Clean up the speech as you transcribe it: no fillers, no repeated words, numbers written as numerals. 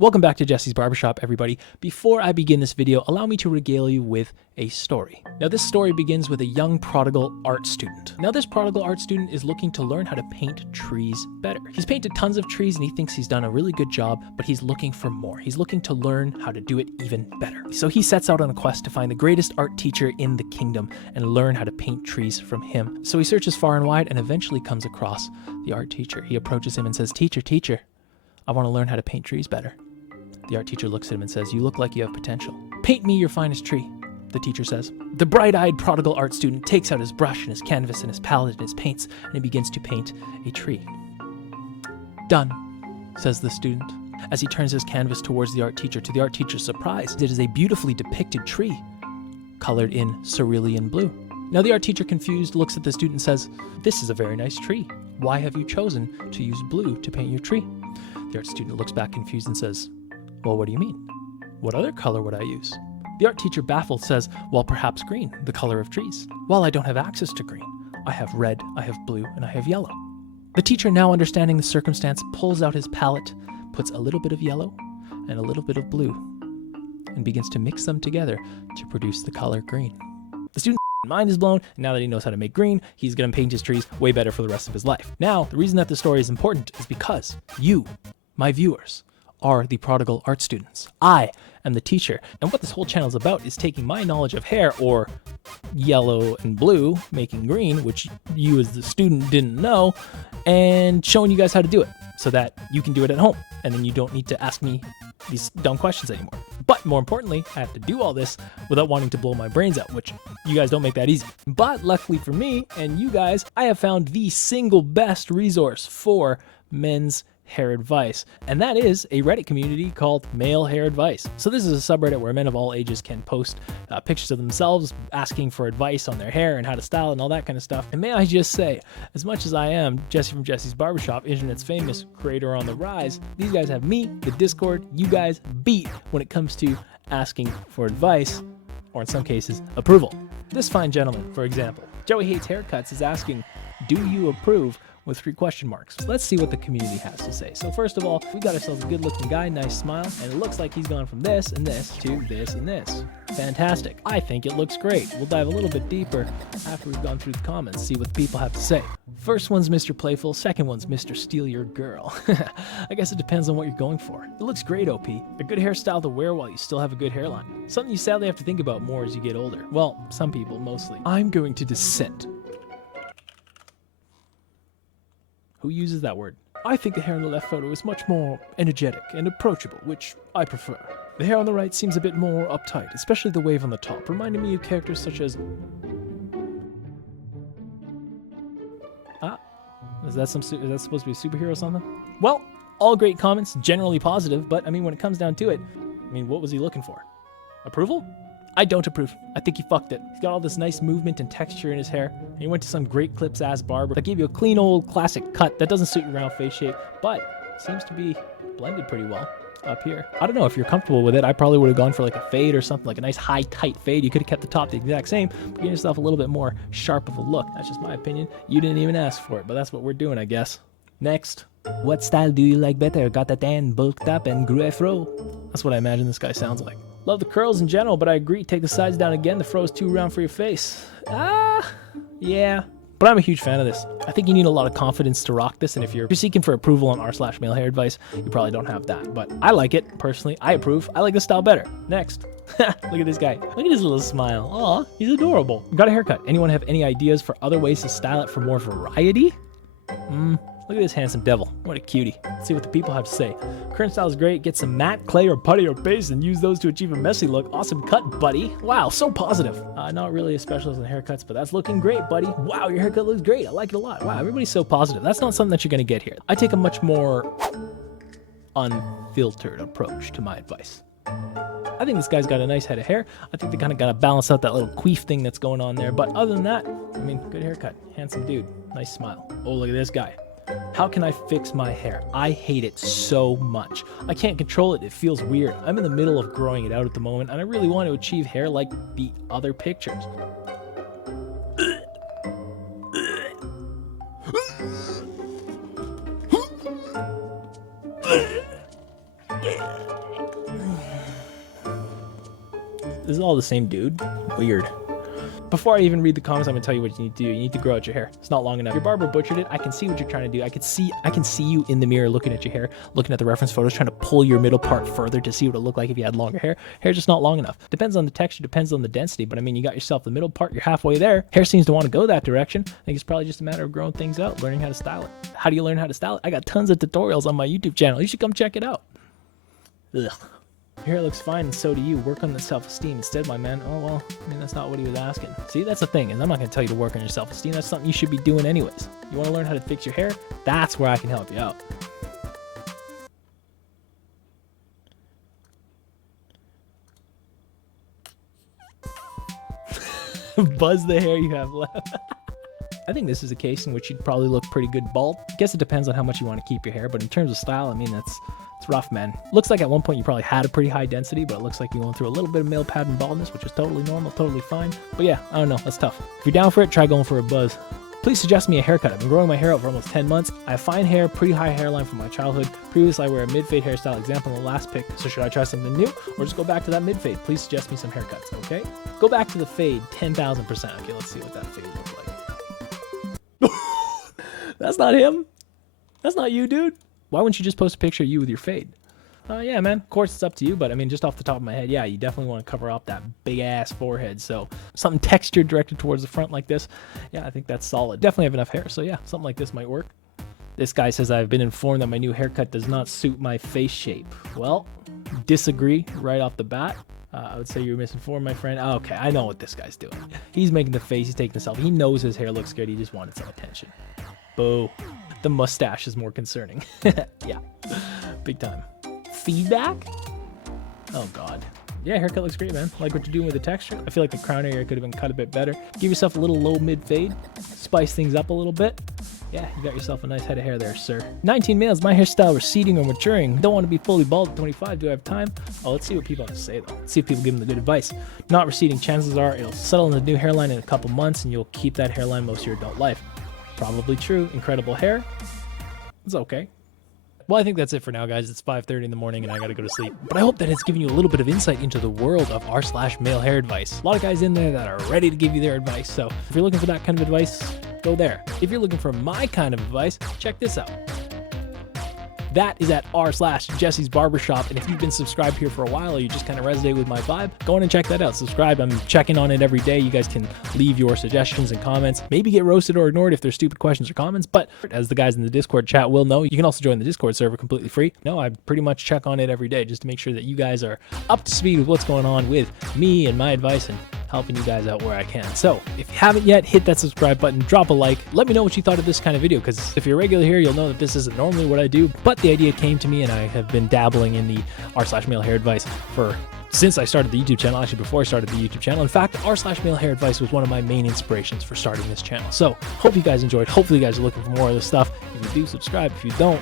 Welcome back to Jesse's Barbershop, everybody. Before I begin this video, allow me to regale you with a story. Now, this story begins with a young prodigal art student. Now, this prodigal art student is looking to learn how to paint trees better. He's painted tons of trees and he thinks he's done a really good job, but he's looking for more. He's looking to learn how to do it even better. So he sets out on a quest to find the greatest art teacher in the kingdom and learn how to paint trees from him. So he searches far and wide and eventually comes across the art teacher. He approaches him and says, teacher, I want to learn how to paint trees better." The art teacher looks at him and says, "You look like you have potential. Paint me your finest tree," the teacher says. The bright-eyed prodigal art student takes out his brush and his canvas and his palette and his paints, and he begins to paint a tree. "Done," says the student, as he turns his canvas towards the art teacher. To the art teacher's surprise, it is a beautifully depicted tree, colored in cerulean blue. Now the art teacher, confused, looks at the student and says, "This is a very nice tree. Why have you chosen to use blue to paint your tree?" The art student looks back confused and says, "Well, what do you mean? What other color would I use?" The art teacher, baffled, says, "Well, perhaps green, the color of trees. Well, I don't have access to green. I have red, I have blue, and I have yellow." The teacher, now understanding the circumstance, pulls out his palette, puts a little bit of yellow and a little bit of blue, and begins to mix them together to produce the color green. The student's mind is blown, and now that he knows how to make green, he's going to paint his trees way better for the rest of his life. Now, the reason that this story is important is because you, my viewers, are the prodigal art students. I am the teacher, and what this whole channel is about is taking my knowledge of hair, or yellow and blue making green, which you as the student didn't know, and showing you guys how to do it so that you can do it at home, and then you don't need to ask me these dumb questions anymore. But more importantly, I have to do all this without wanting to blow my brains out, which you guys don't make that easy. But luckily for me and you guys, I have found the single best resource for men's hair advice, and that is a Reddit community called Male Hair Advice. So this is a subreddit where men of all ages can post pictures of themselves asking for advice on their hair and how to style and all that kind of stuff. And may I just say, as much as I am Jesse from Jesse's Barbershop, internet's famous creator on the rise, these guys have me, the Discord, you guys beat when it comes to asking for advice, or in some cases, approval. This fine gentleman, for example, Joey Hates Haircuts, is asking, "Do you approve?" with 3 question marks. Let's see what the community has to say. So first of all, we got ourselves a good looking guy, nice smile, and it looks like he's gone from this and this to this and this. Fantastic. I think it looks great. We'll dive a little bit deeper after we've gone through the comments, see what the people have to say. First one's Mr. Playful, second one's Mr. Steal Your Girl. I guess it depends on what you're going for. It looks great, OP. A good hairstyle to wear while you still have a good hairline. Something you sadly have to think about more as you get older. Well, some people, mostly. I'm going to dissent. Who uses that word? "I think the hair on the left photo is much more energetic and approachable, which I prefer. The hair on the right seems a bit more uptight, especially the wave on the top, reminding me of characters such as..." Is that supposed to be a superhero or something? Well, all great comments, generally positive, but I mean, when it comes down to it, what was he looking for? Approval? I don't approve. I think he fucked it. He's got all this nice movement and texture in his hair, and he went to some great clips ass barber that gave you a clean old classic cut that doesn't suit your round face shape, but seems to be blended pretty well up here. I don't know if you're comfortable with it. I probably would have gone for like a fade or something, like a nice high tight fade. You could have kept the top the exact same, but give yourself a little bit more sharp of a look. That's just my opinion. You didn't even ask for it, but that's what we're doing, I guess. Next. "What style do you like better? Got that tan, bulked up, and grew afro?" That's what I imagine this guy sounds like. "Love the curls in general, but I agree, take the sides down again. The fro is too round for your face." Yeah. But I'm a huge fan of this. I think you need a lot of confidence to rock this, and if you're seeking for approval on r/male hair advice, you probably don't have that. But I like it, personally. I approve. I like this style better. Next. Look at this guy. Look at his little smile. Aw, he's adorable. Got a haircut. Anyone have any ideas for other ways to style it for more variety? Look at this handsome devil. What a cutie. Let's see what the people have to say. "Current style is great. Get some matte, clay, or putty or paste and use those to achieve a messy look. Awesome cut, buddy." Wow, so positive. Not really a specialist in haircuts, but that's looking great, buddy. Wow, your haircut looks great. I like it a lot. Wow, everybody's so positive. That's not something that you're going to get here. I take a much more unfiltered approach to my advice. I think this guy's got a nice head of hair. I think they kind of got to balance out that little queef thing that's going on there. But other than that, good haircut. Handsome dude. Nice smile. Oh, look at this guy. "How can I fix my hair? I hate it so much. I can't control it. It feels weird. I'm in the middle of growing it out at the moment, and I really want to achieve hair like the other pictures." This is all the same dude. Weird. Before I even read the comments, I'm gonna tell you what you need to do. You need to grow out your hair. It's not long enough. Your barber butchered it. I can see what you're trying to do. I can see you in the mirror looking at your hair, looking at the reference photos, trying to pull your middle part further to see what it looked like if you had longer hair. Hair's just not long enough. Depends on the texture, depends on the density, but I mean, you got yourself the middle part, you're halfway there. Hair seems to want to go that direction. I think it's probably just a matter of growing things out, learning how to style it. How do you learn how to style it? I got tons of tutorials on my YouTube channel. You should come check it out. Ugh. Your hair looks fine and so do you. Work on the self-esteem instead, my man. Oh, well, I mean, that's not what he was asking. See, that's the thing, is I'm not going to tell you to work on your self-esteem. That's something you should be doing anyways. You want to learn how to fix your hair? That's where I can help you out. Buzz the hair you have left. I think this is a case in which you'd probably look pretty good bald. I guess it depends on how much you want to keep your hair, but in terms of style, I mean, it's rough, man. Looks like at one point you probably had a pretty high density, but it looks like you're going through a little bit of male pattern baldness, which is totally normal, totally fine. But yeah, I don't know, that's tough. If you're down for it, try going for a buzz. Please suggest me a haircut. I've been growing my hair out for almost 10 months. I have fine hair, pretty high hairline from my childhood. Previously, I wear a mid-fade hairstyle, example in the last pick. So should I try something new or just go back to that mid-fade? Please suggest me some haircuts, okay? Go back to the fade 10,000%. Okay, let's see what that fade looks like. That's not him. That's not you, dude. Why wouldn't you just post a picture of you with your fade? Yeah, man, of course it's up to you, but I mean, just off the top of my head, yeah, you definitely want to cover up that big ass forehead. So something textured directed towards the front like this, yeah, I think that's solid. Definitely have enough hair, so yeah, something like this might work. This guy says, I've been informed that my new haircut does not suit my face shape. Well, disagree right off the bat. I would say you're misinformed, my friend. Okay, I know what this guy's doing. He's making the face, he's taking the selfie. He knows his hair looks good, he just wanted some attention. Boo. The mustache is more concerning. Yeah, big time. Feedback? Oh god. Yeah, haircut looks great, man. Like what you're doing with the texture. I feel like the crown area could have been cut a bit better. Give yourself a little low mid fade. Spice things up a little bit. Yeah, you got yourself a nice head of hair there, sir. 19 males, my hairstyle receding or maturing. Don't want to be fully bald at 25. Do I have time? Oh, let's see what people have to say though. Let's see if people give them the good advice. Not receding, chances are it'll settle in a new hairline in a couple months and you'll keep that hairline most of your adult life. Probably true. Incredible hair. It's okay. Well, I think that's it for now, guys. It's 5:30 in the morning and I gotta go to sleep. But I hope that it's given you a little bit of insight into the world of r/male hair advice. A lot of guys in there that are ready to give you their advice. So if you're looking for that kind of advice, go there. If you're looking for my kind of advice, check this out. That is at r/Jesse's Barbershop. And if you've been subscribed here for a while or you just kind of resonate with my vibe, go on and check that out. Subscribe. I'm checking on it every day. You guys can leave your suggestions and comments. Maybe get roasted or ignored if there's stupid questions or comments. But as the guys in the Discord chat will know, you can also join the Discord server completely free. No, I pretty much check on it every day just to make sure that you guys are up to speed with what's going on with me and my advice and helping you guys out where I can. So if you haven't yet, hit that subscribe button, drop a like, let me know what you thought of this kind of video, because if you're regular here, you'll know that this isn't normally what I do, but the idea came to me and I have been dabbling in the r/male hair advice since I started the YouTube channel, actually before I started the YouTube channel. In fact, r/male hair advice was one of my main inspirations for starting this channel. So hope you guys enjoyed. Hopefully you guys are looking for more of this stuff. If you do, subscribe. If you don't,